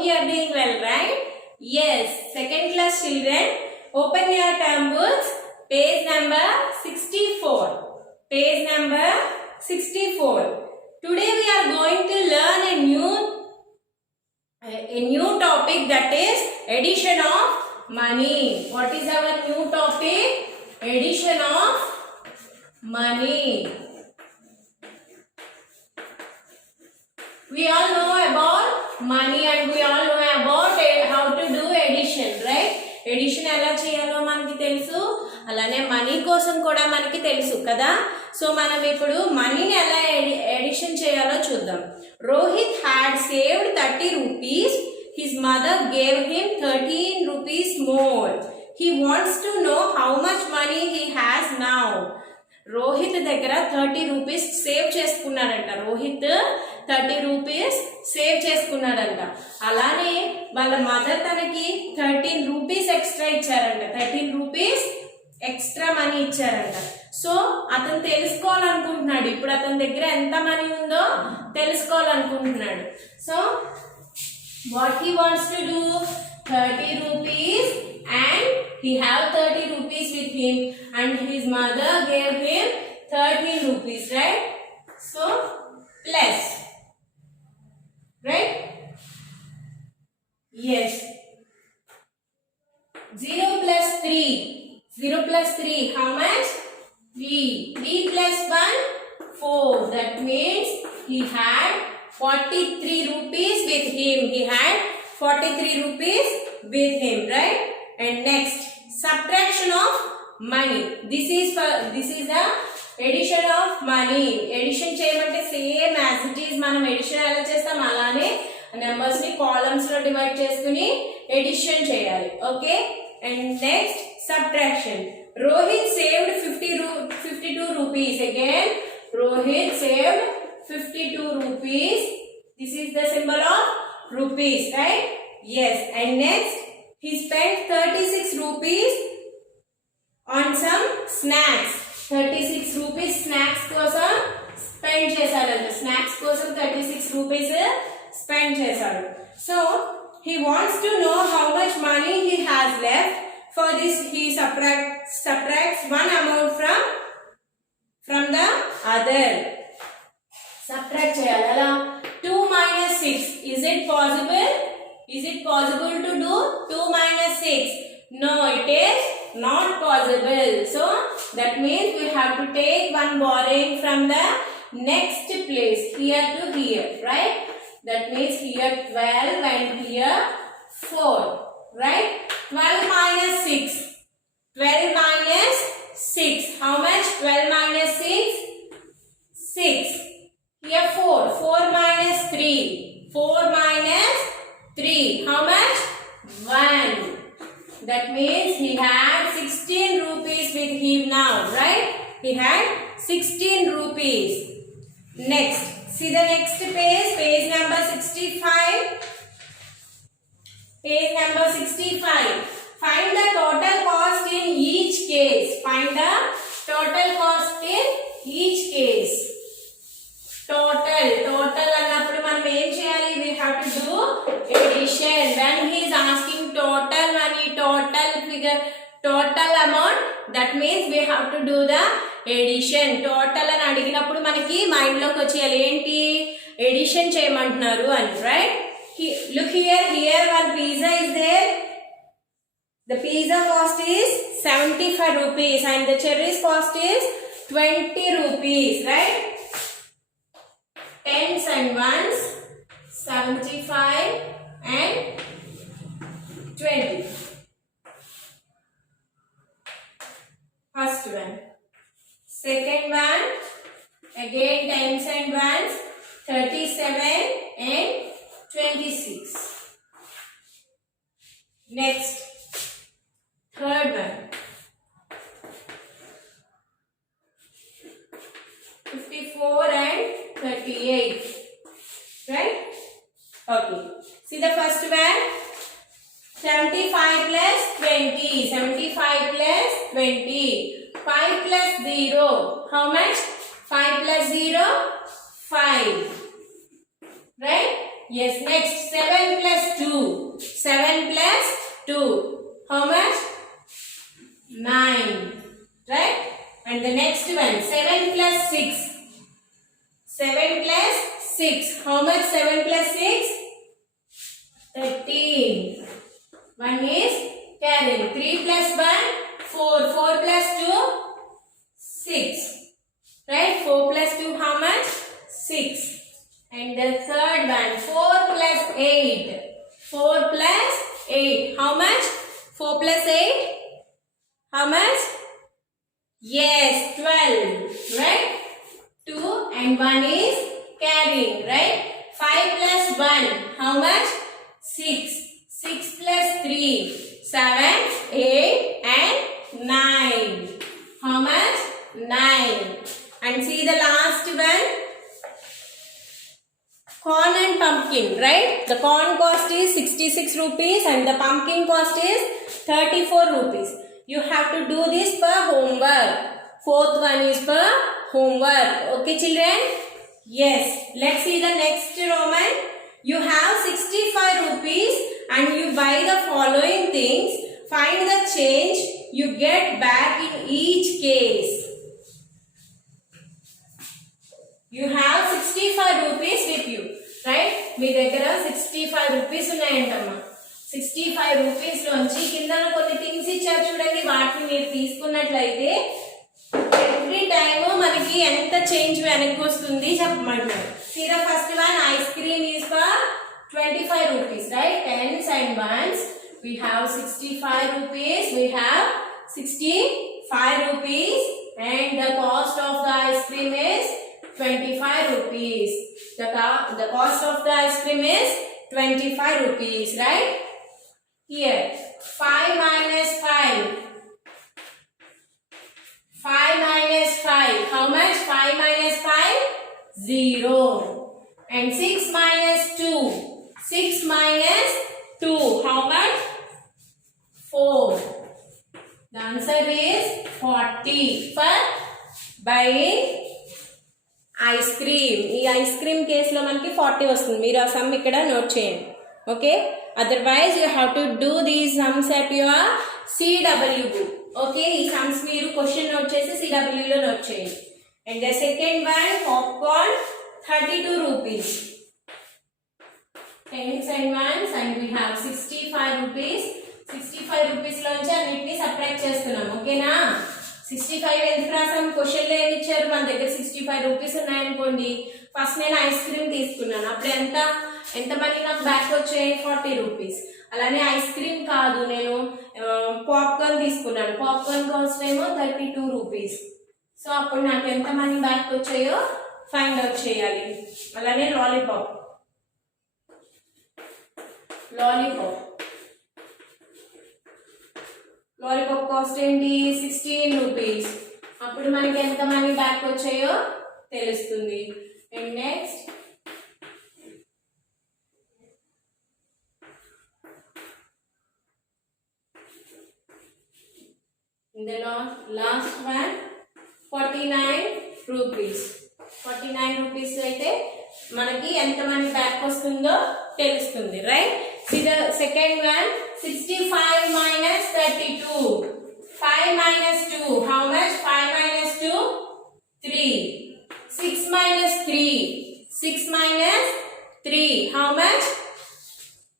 hope you are doing well, right? Yes, second class children, open your term books, page number 64. Page number 64. Today we are going to learn a new topic, that is addition of money. What is our new topic? Addition of money. We all know about money and we all know about how to do addition, right? Addition ఎలా చేయాలో మనకి తెలుసు, అలానే మనీ కోసం కూడా మనకి తెలుసు కదా. సో మనం ఇప్పుడు మనీని ఎలా ఎడిషన్ చేయాలో చూద్దాం. Rohit had saved 30 rupees. His mother gave him 13 rupees more. He wants to know how much money he has now. Rohit దగ్గర 30 రూపీస్ సేవ్ చేసుకున్నాడంట. రోహిత్ 30 రూపీస్ సేవ్ చేసుకున్నాడంట. అలానే వాళ్ళ మదర్ తనకి 13 రూపీస్ ఎక్స్ట్రా ఇచ్చారంట. 13 రూపీస్ ఎక్స్ట్రా మనీ ఇచ్చారంట. సో అతను తెలుసుకోవాలనుకుంటున్నాడు, ఇప్పుడు అతని దగ్గర ఎంత మనీ ఉందో తెలుసుకోవాలనుకుంటున్నాడు. So what he wants to do, 30 rupees and he have 30 rupees with him and his mother gave him 13 rupees, right? So plus, right? Yes. 0 plus 3. 0 plus 3, how much? 3. 3 plus 1, 4. That means he had 43 rupees with him. He had 43 rupees with him, right? And next, subtraction of money. This is the addition of money. Addition చేయమంటే same as it is మనం ఎడిషన్ ఎలా చేస్తాం అలానే నెంబర్స్ ని కాలమ్స్ లో డివైడ్ చేసుకుని ఎడిషన్ చేయాలి. Okay. And next subtraction. Rohit saved 52 rupees. Again, Rohit saved 52 rupees. This is the symbol of rupees, right? Yes. And next, he spent 36 rupees on some snacks. 36 rupees snacks కోసం spend చేశాడంట. Snacks కోసం 36 rupees spend చేశాడు. So, he wants to know how much money he has left. For this, he subtracts one amount from the other. Subtract cheyala. 2 minus 6. Is it possible? Is it possible to do 2 minus 6? No, it is not possible. So that means we have to take one borrowing from the next place, here to here, right? That means here 12 and here 4, right? 12 minus 6. 12 minus 6. How much? 12 minus 6? 6. Here 4. 4 minus 3. 4 minus 3. How much? 1. That means he had 16 rupees with him now, right? He had 16 rupees. Next. See the next page. Page number 65. Page number 65. Find the total cost in each case. Find the total cost in each case. Total అన్నప్పుడు మనం ఏం చేయాలి? We have to do addition. When he is asking total money, total figure, total amount, that means we have to do the addition. Total అని అడిగినప్పుడు మనకి మైండ్ లోకి వచ్చేయాలి ఏంటి? ఎడిషన్ చేయమంటున్నారు అని, right? Look here one pizza is there. The pizza cost is 75 rupees and the cherries cost is 20 rupees, right? Tens and ones, 75 and 20. First one. Second one, again tens and ones, 37 and 26. Next, third one, 54 and 38, right? Okay. See the first one, 75 plus 20, 75 plus 20, 5 plus 0, how much? 5 plus 0, 5, right? Yes, next 7 plus 2. 7 plus 2. How much? 9. Right? And the next one, 7 plus 6. 7 plus 6. How much 7 plus 6? 13. One is carrying. 3 plus 1, 4. 4 plus 2, 6. Right? 4 plus 2, how much? 6. And the third one, 4 plus 8. 4 plus 8. How much? 4 plus 8? How much? Yes, 12. Right? 2 and 1 is carrying. Right? 5 plus 1. How much? 6. 6 plus 3. 7, 8 and 9. How much? 9. And see the last one. Corn and pumpkin, right? The corn cost is 66 rupees and the pumpkin cost is 34 rupees. You have to do this for homework. Fourth one is for homework. Okay, children? Yes. Let's see the next Roman. You have 65 rupees and you buy the following things. Find the change you get back in each case. You have 65 rupees with you, right? మీ దగ్గర 65 రూపీస్ ఉన్నాయంటమ్మా. 65 రూపీస్ లోంచి కింద కొన్ని థింగ్స్ ఇచ్చారు చూడండి, వాటిని మీరు తీసుకున్నట్లయితే ఎవ్రీ టైమ్ మనకి ఎంత చేంజ్ వెనక్కి వస్తుంది చెప్పమంటారు. See the first one, ice cream is for 25 rupees, right? Tens and ones. We have 65 rupees. We have 65 rupees and the cost of the ice cream is 25 rupees. The cost of the ice cream is 25 rupees, right? Here, 5 minus 5. 5 minus 5. How much? 5 minus 5? 0. And 6 minus 2. 6 minus 2. How much? 4. The answer is 40 for buying ice cream. ఈ ice cream కేసులో మనకి 40 వస్తుంది. మీరు ఆ సమ్ ఇక్కడ నోట్ చేయండి. Okay, otherwise you have to do these sums at your CW book. Okay, ఈ సమ్స్ మీరు క్వశ్చన్ నోట్ చేసి సిడబ్ల్యూలో నోట్ చేయండి. And the second one, popcorn 32 rupees. Tens and ones and we have 65 rupees. 65 rupees లోంచి అన్నిటిని సబ్ట్రాక్ట్ చేస్తున్నాం. ఓకేనా? 65 ఎందుకు రాసాం? క్వశ్చన్లో ఏమి ఇచ్చారు? మన దగ్గర 65 రూపీస్ ఉన్నాయనుకోండి. ఫస్ట్ నేను ఐస్ క్రీమ్ తీసుకున్నాను, అప్పుడు ఎంత మనీ నాకు బ్యాక్ వచ్చాయి? 40 రూపీస్. అలానే ఐస్ క్రీమ్ కాదు, నేను పాప్కార్న్ తీసుకున్నాను, పాప్కార్న్ కాస్ట్ ఏమో 32 రూపీస్. సో అప్పుడు నాకు ఎంత మనీ బ్యాక్ వచ్చాయో ఫైండ్ అవుట్ చేయాలి. అలానే లాలీపాప్ కాస్ట్ ఏంటి? 16 రూపీస్. అప్పుడు మనకి ఎంత మనీ బ్యాక్ వచ్చాయో తెలుస్తుంది. And next the last one, 49 rupees. 49 రూపీస్ అయితే మనకి ఎంత మనీ బ్యాక్ వస్తుందో తెలుస్తుంది, right? See the second one, 65 minus 32. 5 minus 2. How much? 5 minus 2? 3. 6 minus 3. 6 minus 3. How much?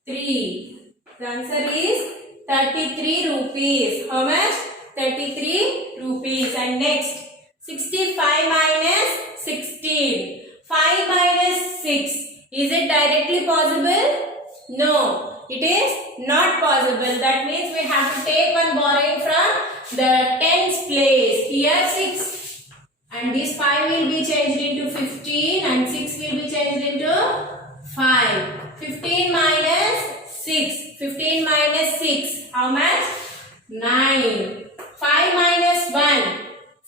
3. The answer is 33 rupees. How much? 33 rupees. And next, 65 minus 16. 5 minus 6. Is it directly possible? No, it is not possible. That means we have to take one borrowing from the tens place. Here 6 and this 5 will be changed into 15 and 6 will be changed into 5. 15 minus 6. 15 minus 6. How much? 9. 5 minus 1.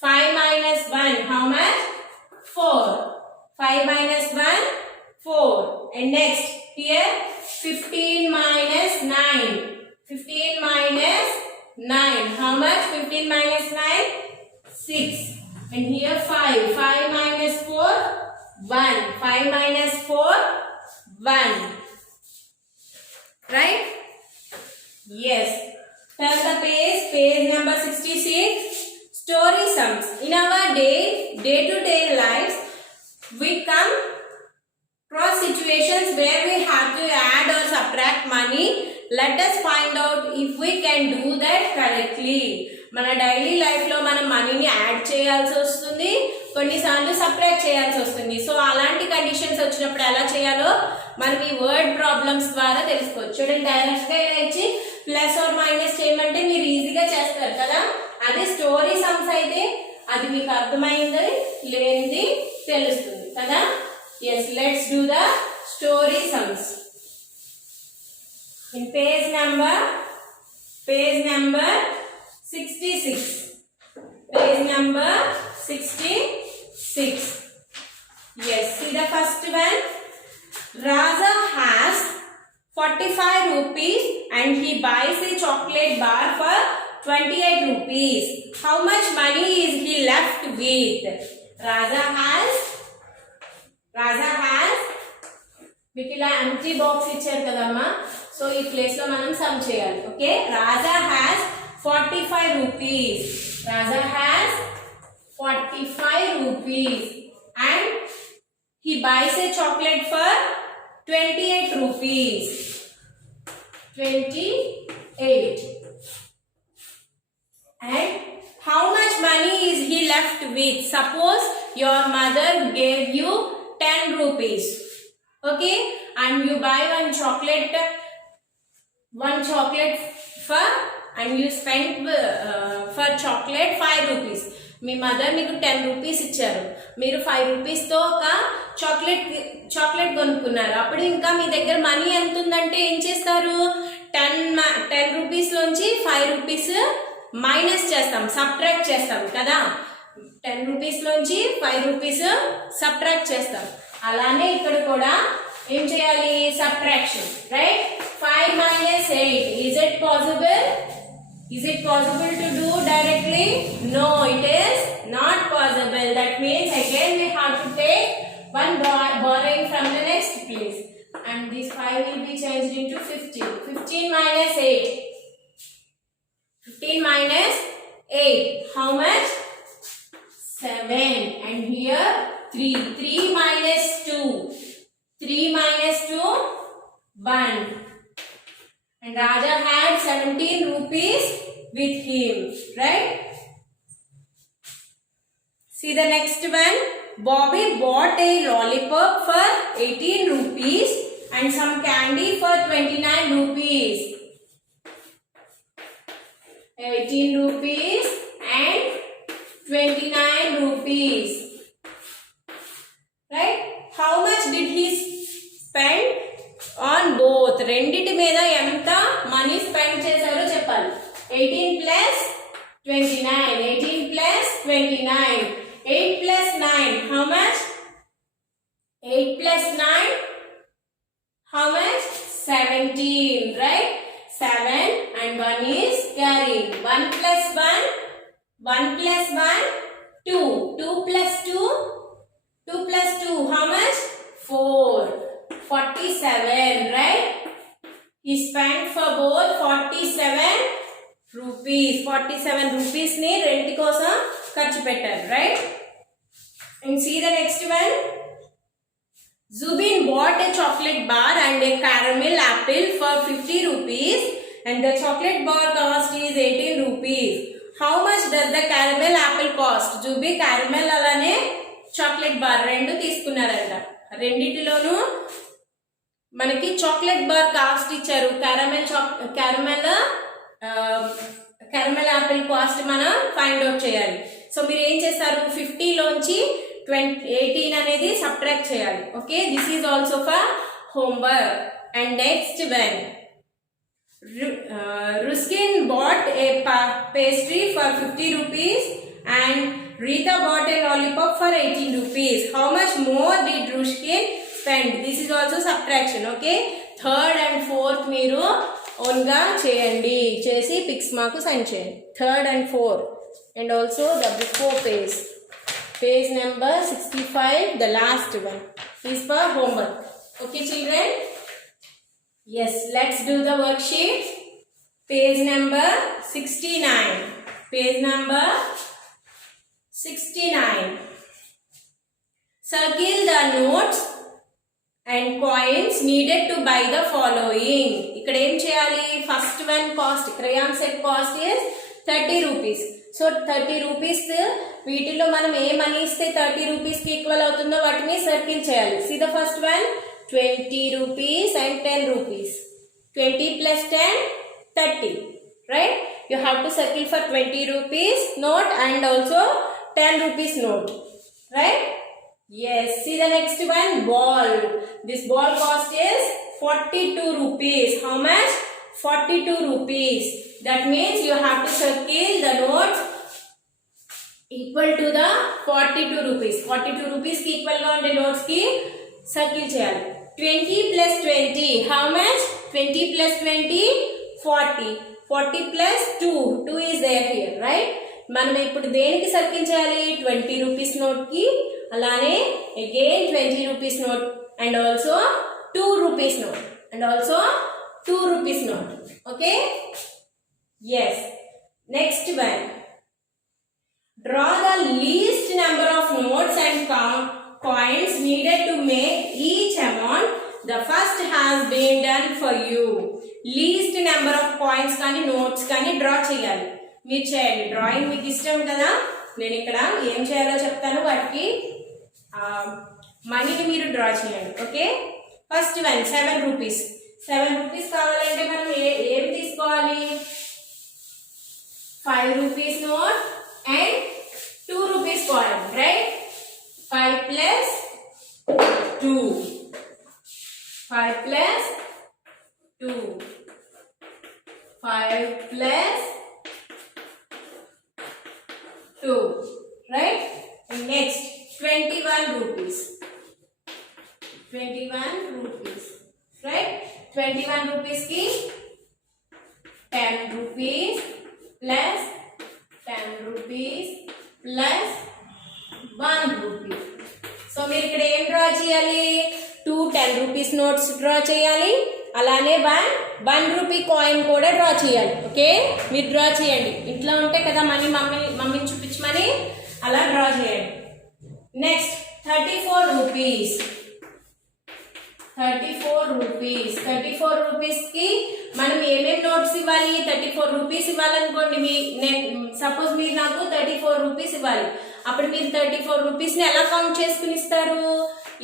5 minus 1. How much? 4. 5 minus 1. 4. And next here 15 minus 9. 15 minus 9. How much? 15 minus 9? 6. And here 5. 5 minus 4? 1. 5 minus 4? 1. Right? Yes. Turn the page number 66. Story sums. In our day-to-day lives, we come cross situations where we have to add or subtract money. Let us find out if we can do that correctly. మన daily life లో మనం మనీని యాడ్ చేయాల్సి వస్తుంది, కొన్నిసార్లు సబ్ట్రాక్ట్ చేయాల్సి వస్తుంది. సో అలాంటి కండిషన్స్ వచ్చినప్పుడు ఎలా చేయాలో మనం ఈ వర్డ్ ప్రాబ్లమ్స్ ద్వారా తెలుసుకోవచ్చు. చూడండి, డైరెక్ట్ గా ఇలా ఇచ్చి ప్లస్ ఆర్ మైనస్ చేయమంటే మీరు ఈజీగా చేస్తారు కదా. అదే స్టోరీ సమ్స్ అయితే అది మీకు అర్థమైంది లేనిది తెలుస్తుంది కదా. Yes, let's do the story sums. In page number 66. Page number 66. Yes, see the first one. Raja has 45 rupees and he buys a chocolate bar for 28 rupees. How much money is he left with? Raja has మీకు ఇలా empty box ఇచ్చారు కదమ్మా. సో ఈ ప్లేస్ లో మనం sum చేయాలి. Okay, Raja has 45 rupees. Raja has 45 rupees and he buys a chocolate for 28 rupees. 28. And how much money is he left with? Suppose your mother gave you 10 rupees. Okay, and you buy one chocolate for and you spend for chocolate 5 rupees. మీ మదర్ మీకు 10 రూపీస్ ఇచ్చారు, మీరు 5 రూపీస్ తో ఒక చాక్లెట్ కొనుక్కున్నారు. అప్పుడు ఇంకా మీ దగ్గర మనీ ఎంత ఉందంటే ఏం చేస్తారు? 10 రూపీస్ లోంచి 5 రూపీస్ మైనస్ చేస్తాం, సబ్ట్రాక్ట్ చేస్తాం కదా. 10 రూపీస్ లోంచి 5 రూపీస్ సబ్ట్రాక్ట్ చేస్తాం. అలానే ఇక్కడ కూడా ఏం చేయాలి? సబ్ట్రాక్షన్. రైట్? 5 minus 8. Is it possible? Is it possible to do directly? No, it is not possible. That means again we have to take one borrowing from the next place, and this 5 will be changed into 15. 15 minus 8. 15 minus 8. How much? 7. And here 3. 3 minus 2. 3 minus 2, 1. And Raja had 17 rupees with him. Right? See the next one. Bobby bought a lollipop for 18 rupees and some candy for 29 rupees. 18 rupees and 29 rupees. Right? How much did he spend on both? రెండిటి మీద ఎంత money spend చేశారో చెప్పాలి. 18 plus 29. 18 plus 29. 8 plus 9. How much? 8 plus 9. How much? 17. Right? 7 and 1 is carrying. 1 plus 1. 1 plus 1. 2. 2 plus 2. 2 plus 2. How much? 4. 47. Right? He spent for both 47 rupees. 47 rupees ni rent kosam ఖర్చు పెట్టారు. Right? And see the next one. Zubin bought a chocolate bar and a caramel apple for 50 rupees and the chocolate bar cost is 18 rupees. How much does the caramel apple cost? Zubi caramel alane chocolate bar rendu తీసుకున్నారంట. రెండిటిలోనూ మనకి chocolate bar cost ఇచ్చారు. Caramel Apple cost మనం find out చేయాలి. సో మీరు ఏం చేస్తారు? 50 లోంచి 18 అనేది సబ్ట్రాక్ట్ చేయాలి. Okay, this is also for homework. And next one, Ruskin bought a pastry for 50 rupees and Rita bought a lollipop for 18 rupees. How much more did Ruskin spend? This is also subtraction. Okay, third and fourth మీరు own గా చేయండి. చేసి పిక్స్ మాకు సెండ్ చేయండి. Third and fourth and also the before page number 65, the last one is for homework. Okay, children? Yes, let's do the worksheet. Page number 69. Page number 69. Circle the notes and coins needed to buy the following. ఇక్కడ ఏం చేయాలి? First one cost, crayon set cost is 30 rupees. So 30 రూపీస్ వీటిలో మనం ఏ మనీ ఇస్తే 30 రూపీస్ కి ఈక్వల్ అవుతుందో వాటిని సర్కిల్ చేయాలి. See the first one 20 rupees and 10 రూపీస్. 20 plus 10 30, right? You have to circle for 20 rupees note and also 10 rupees note, right? Yes, see the next one, ball. This ball cost is 42 rupees. How much? 42 rupees. That means you have to circle the notes equal to the 42 rupees. 42 rupees ki equal ga unde notes ki circle cheyali. 20 plus 20, how much? 20 plus 20, 40. 40 plus 2, 2 is there here, right? మనం ఇప్పుడు దేనికి సర్కిల్ చేయాలి? 20 rupees note కి, అలానే అగైన్ 20 rupees note and also 2 rupees note and also 2 rupees note. Okay, yes. Next one, draw the least number of notes and coins needed to make each amount. The first has been done for you. Least number of coins కానీ notes కానీ డ్రా చేయాలి. మీరు చేయండి. డ్రాయింగ్ మీకు ఇష్టం కదా, నేను ఇక్కడ ఏం చేయాలో చెప్తాను. వాటికి మనీని మీరు డ్రా చేయండి. ఓకే, ఫస్ట్ వన్ 7 రూపీస్. 7 రూపీస్ కావాలంటే మనం ఏం తీసుకోవాలి? 5 rupees note and 2 rupees coin, right? 5 plus 2. 5 plus 2. 5 plus 2. Right? And next, 21 rupees. 21 rupees. Right? 21 rupees ki 10 rupees plus 10 rupees plus 1 rupee. So మీరు ఇక్కడ ఏం డ్రా చేయాలి? 2 10 రూపీస్ నోట్స్ డ్రా చేయాలి, అలానే 1 రూపీ కాయిన్ కూడా డ్రా చేయాలి. ఓకే, మీరు డ్రా చేయండి. ఇంట్లో ఉంటాయి కదా మనీ, మమ్మీని చూపించమని అలా డ్రా చేయండి. నెక్స్ట్ 34 రూపీస్. 34 రూపీస్. 34 రూపీస్ కి మనం ఏమేమి నోట్స్ ఇవ్వాలి? 34 రూపీస్ ఇవ్వాలనుకోండి. నేను సపోజ్ మీరు నాకు 34 రూపీస్ ఇవ్వాలి. అప్పుడు మీరు 34 రూపీస్ ని ఎలా కౌంట్ చేసుకుని ఇస్తారు?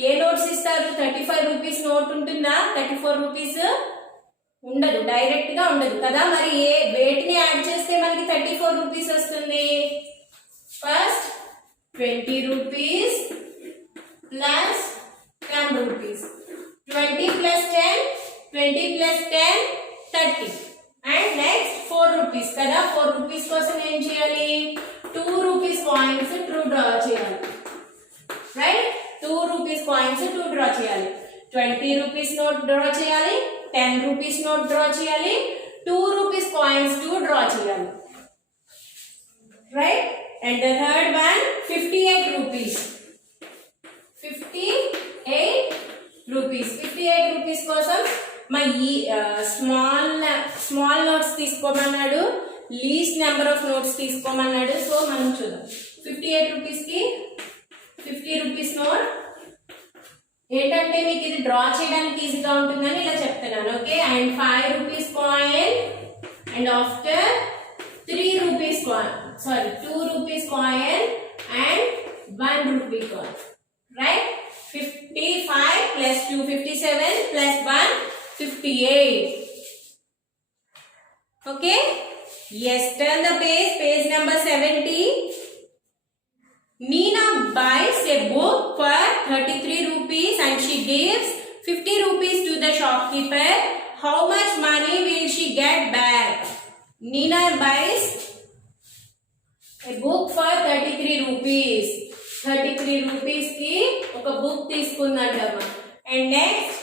ఏ నోట్స్ ఇస్తారు? 35 రూపీస్ నోట్ ఉంటుందా? 34 రూపీస్ ఉండదు, డైరెక్ట్ గా ఉండదు కదా. మరి వేటిని యాడ్ చేస్తే మనకి 34 రూపీస్ వస్తుంది? ఫస్ట్ 20 రూపీస్ ప్లస్ 10 రూపీస్. 20 plus 10, 20 plus 10, 30. అండ్ నెక్స్ట్ 4 రూపీస్ కదా. 4 రూపీస్ కోసం ఏం చేయాలి? 2 రూపీస్ కాయిన్స్ 2 డ్రా చేయాలి, రైట్? 2 రూపీస్ కాయిన్స్ 2 డ్రా చేయాలి. 20 రూపీస్ నోట్ డ్రా చేయాలి, 10 రూపీస్ నోట్ డ్రా చేయాలి, 2 రూపీస్ కాయిన్స్ 2 డ్రా చేయాలి, right? And the third one 58 rupees. 58 rupees. 58 rupees కోసం మా ఈ స్మాల్ నోట్స్ తీసుకోమన్నాడు, లీస్ట్ నెంబర్ ఆఫ్ నోట్స్ తీసుకోమన్నాడు. సో మనం చూద్దాం. 58 రూపీస్ కి 50 రూపీస్ నోట్ ఏంటంటే మీకు ఇది డ్రా చేయడానికి ఈజీగా ఉంటుందని ఇలా చెప్తున్నాను. Okay, and 5 rupees coin and after 3 rupees coin, sorry 2 rupees coin and 1 rupee coin, right? 55 plus 2 57 plus 1 58. Okay, yes, turn the page number 70. Neena buys a book for 33 rupees and she gives 50 rupees to the shopkeeper. How much money will she get back? Neena buys a book for 33 rupees. 33 rupees ki oka book తీసుకుందంటమ్మా. And next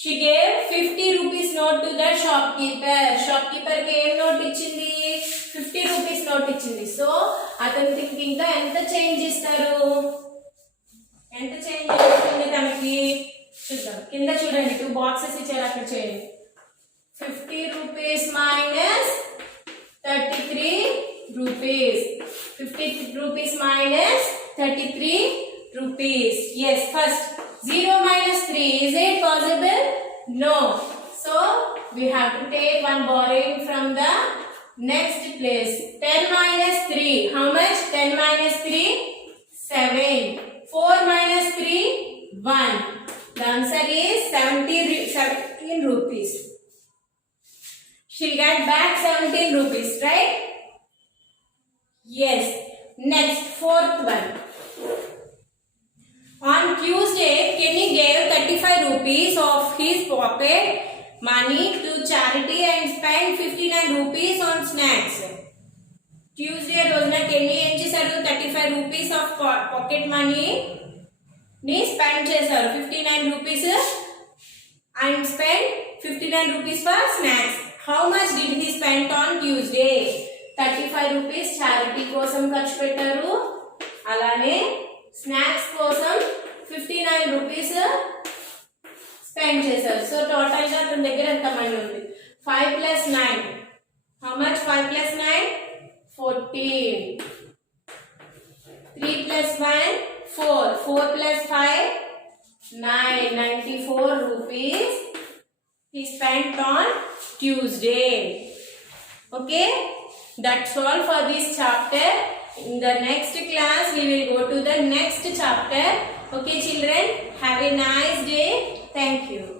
she gave 50 rupees note to the shopkeeper. Shopkeeper ki em note ఇచ్చింది? 50 rupees note ఇచ్చింది. సో అతను థింకింగ్ గా ఎంత చేంజ్ ఇస్తారు? ఎంత చేంజ్ వస్తుంది తనకి? చూద్దాం కింద చూడండి 2 బాక్సెస్ ఇచ్చారు అక్కడ చేయండి 50 rupees minus 33 rupees 50 rupees minus 33 rupees. Yes, first 0 minus 3, is it possible? No. So we have to take one borrowing from the next place. 10 minus 3, how much? 10 minus 3, 7. 4 minus 3, 1. The answer is 17 rupees. She'll get back 17 rupees, right? Yes. Next, fourth one. On Tuesday, Kenny gave 35 rupees of his pocket money to charity and spent 59 rupees on snacks. Tuesday రోజున కెన్నీ ఏం చేశారు 35 rupees of pocket money ని స్పెండ్ చేశారు 59 rupees and spent 59 rupees for snacks. How much did he spend on Tuesday? 35 rupees charity కోసం ఖర్చు పెట్టారు అలానే స్నాక్స్ కోసం 59 రూపీస్ స్పెండ్ చేశారు సో టోటల్ గా అతని దగ్గర ఎంత మనీ ఉంది 5 plus 9 how much 5 plus 9 14 3 plus 1 4 4 plus 5 9 94 rupees he spent on Tuesday. Okay, that's all for this chapter. In the next class we will go to the next chapter. Okay children, have a nice day. Thank you.